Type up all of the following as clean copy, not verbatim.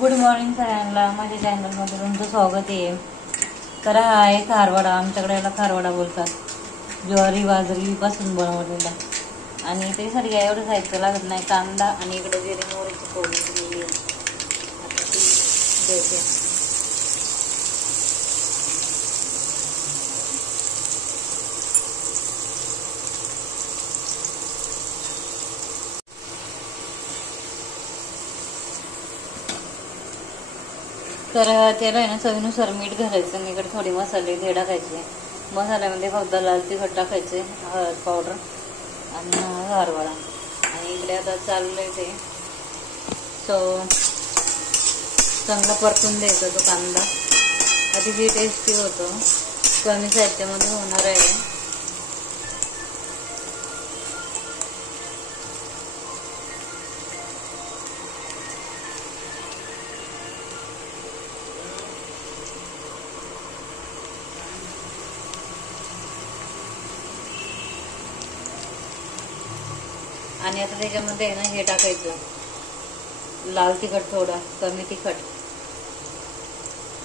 Good morning सगळ्यांना, माझ्या चॅनलमध्ये तुमचं स्वागत आहे. तर हा आहे खारवडा. आमच्याकडे याला खारवडा बोलतात. ज्वारी बाजरीपासून बनवलेला. आणि त्यासाठी काय एवढं साहित्य लागत नाही. कांदा आणि इकडे जिरे मोहरीची फोडणी दिलेली आहे. आता ती द्यायची. तर त्याला आहे ना चवीनुसार मीठ घालायचं आणि इकडे थोडे मसाले हे टाकायचे. मसाल्यामध्ये फक्त लाल तिखट टाकायचे, हळद पावडर आणि हरभरा. आणि इकडे आता चाललंय ते चांगला परतून द्यायचा तो कांदा. अतिशय टेस्टी होतो. कमी साहित्यामध्ये होणार आहे. आणि आता त्याच्यामध्ये आहे ना हे टाकायचं, लाल तिखट थोडा, कमी तिखट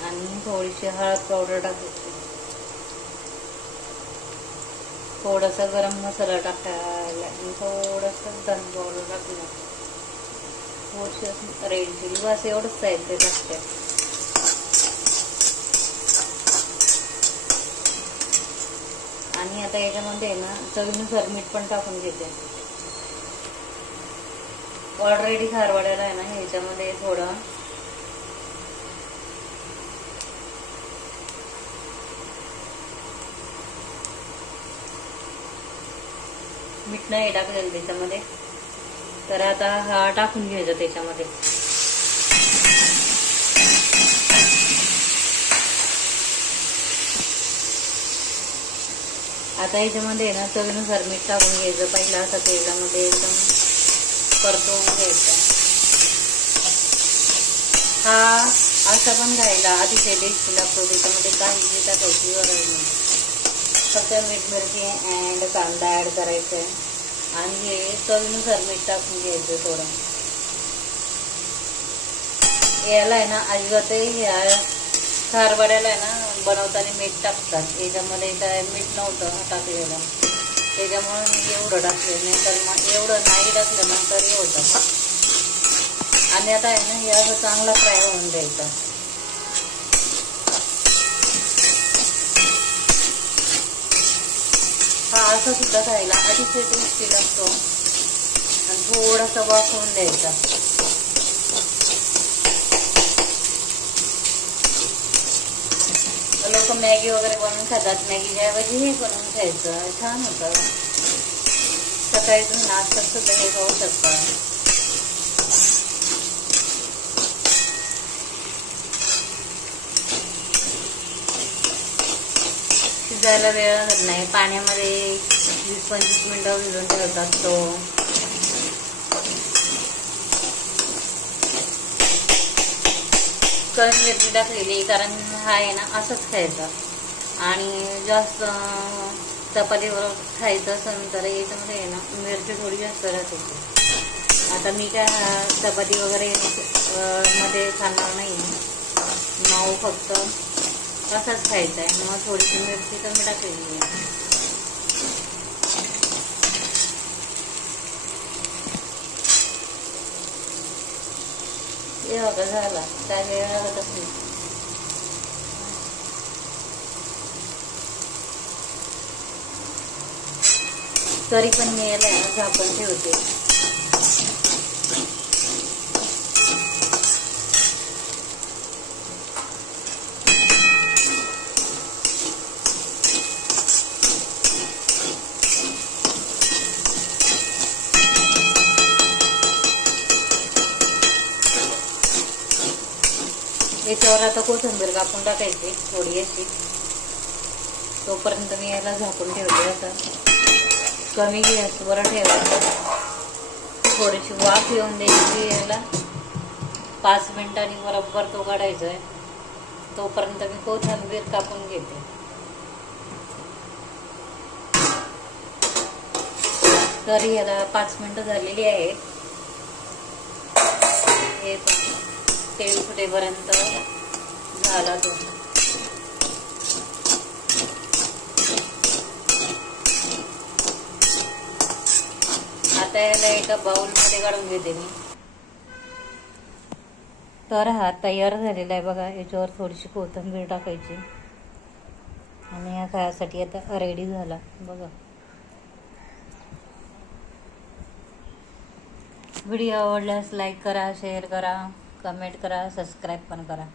आणि थोडीशी हळद पावडर टाकायची. थोडासा गरम मसाला टाकायला आणि थोडासा धन पावडर टाकला. थोडीशी रेड चिली, बस एवढंच साहित्य टाकते. आणि आता याच्यामध्ये ना चवीनुसार मीठ पण टाकून घेते. ऑलरेडी खारवड्याला आहे ना ह्याच्यामध्ये थोडं मीठ नाही टाकलेलं त्याच्यामध्ये. तर आता हा टाकून घ्यायचा त्याच्यामध्ये. आता याच्यामध्ये ना चवीनुसार मीठ टाकून घ्यायचं. पहिला असा तेलामध्ये एकदम परतवून घ्यायचा. हा असा पण खायला अतिशय टेस्टी लागतो. त्याच्यामध्ये काही टाकायची गरज नाही. फक्त मीठ मिरची अँड कांदा ऍड करायचा आणि हे चवीनुसार मीठ टाकून घ्यायचं थोडं. याला आहे ना अजिबातही ह्या खारवड्याला आहे ना बनवताना मीठ टाकतात. याच्यामध्ये काय मीठ नव्हतं टाकलेलं, त्याच्यामुळे मी एवढं टाकलं. नाही तर मग एवढं नाही टाकलं ना तरी होतं. आणि आता आहे ना हे असं चांगला फ्राय होऊन द्यायचा. हा असं सुद्धा खायला अतिशय टेस्टी लागतो. आणि थोडासा वाफवून द्यायचा. लोक मॅगी वगैरे बनवून खातात. मॅगीच्या ऐवजी हे बनवून खायचं, छान होतं. सकाळी तुम्ही नाश्त्यात सुद्धा हे खाऊ शकता. शिजायला वेळ लागत नाही. पाण्यामध्ये 20-25 मिनिटं भिजवून ठेवतात तो. कमी मिरची टाकलेली, कारण हा आहे ना असंच खायचा. आणि जास्त चपातीवर खायचं असेल तर याच्यामध्ये आहे ना मिरची थोडी जास्त राहते. आता मी काय चपाती वगैरे मध्ये खाणार नाही. माऊ फक्त असाच खायचा आहे. मग थोडीशी मिरची कमी टाकलेली आहे. हे बघा झाला, काय वेळ लागतच नाही. तरी पण मी याला झाकून ठेवते. याच्यावर आता कोथिंबीर कापून टाकायची थोडी अशी. तोपर्यंत मी याला झाकून ठेवते. आता कमी गॅसवर ठेवायचं. थोडीशी वाफ येऊन द्यायची याला. 5 मिनिटांनी बरोबर तो काढायचा आहे. तोपर्यंत मी कोथिंबीर कापून घेते. तरी याला 5 मिनिटं झालेली आहेत. हे तेल सुटेपर्यंत झाला तो. आता याला एका बाउलमध्ये काढून घेते मी. तर हा तयार झालेला आहे बघा. याच्यावर थोडीशी कोथिंबीर टाकायची आणि या खायासाठी आता रेडी झाला बघा. व्हिडिओ आवडल्यास लाईक करा, शेअर करा, कमेंट करा, सबस्क्राईब पण करा.